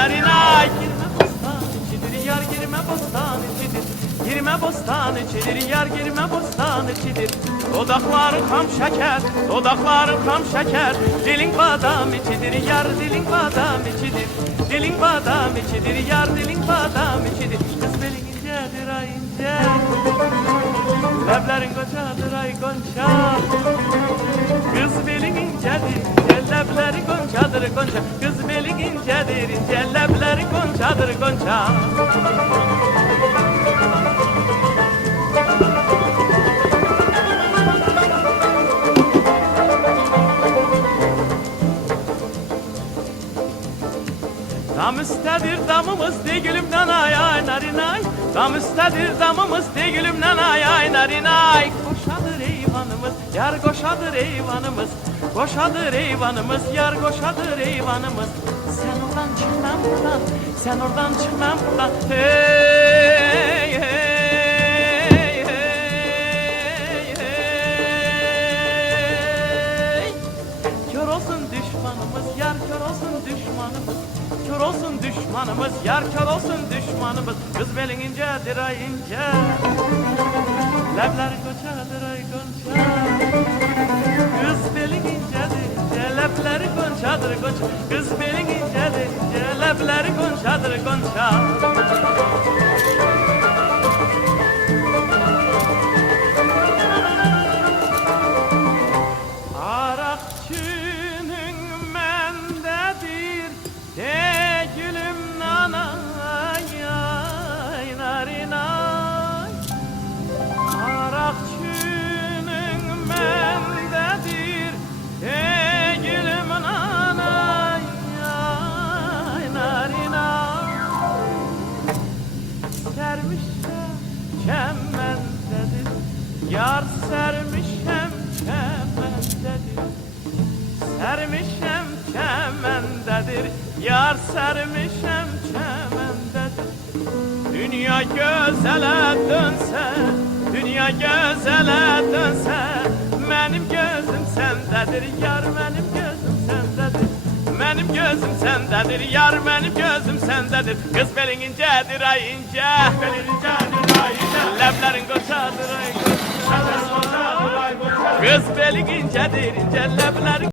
narinay. Girme bostan içidir, girme bostan içidir, yar girme bostan içidir. Dodakların ham şeker, dodakların ham şeker. Dilin badam içidir, yar dilin badam içidir. Dilin badam içidir, yar dilin badam içidir. Kız belin incedir ay ince, leblerin kocadır ay gonca. Kız belin incedir, ince, lebleri goncadır gonca. Kız belin incedir, ince, lebleri goncadır gonca. Dam üstədir damımız digülümdən ay ay narinay. Dam üstədir damımız digülümdən ay ay narinay. Koşadır eyvanımız, yar koşadır eyvanımız. Koşadır eyvanımız, yar koşadır eyvanımız. Sen oradan çık ben buradan, sen oradan çık ben buradan. Hey hey hey hey hey. Kör olsun düşmanımız, yar kör olsun düşmanımız. Kör olsun düşmanımız, yar kör olsun düşmanımız. Kız belin incedir ay ince, lebleri kocadır ay gonca. Kız belin incedir ince, lebleri goncadır gonca. Kız belin incedir ince, lebleri goncadır gonca. Arakçının mendedir gülüm nanay ay narinay. Arakçının mendedir gülüm nanay ay narinay. Sermişem çemendedir, yar sermişem çemendedir. Sermişem çemendedir, yar sermişem çemendedir. Dünya gözele dönse, dünya gözele dönse, benim gözüm sendedir, yar benim gözüm sendedir. Benim gözüm sendedir, yar benim gözüm sendedir. Kız belin incedir ay ince, belin incedir ay ince, leblerin kocadır ay koca. Kız belin incedir ince, leblerin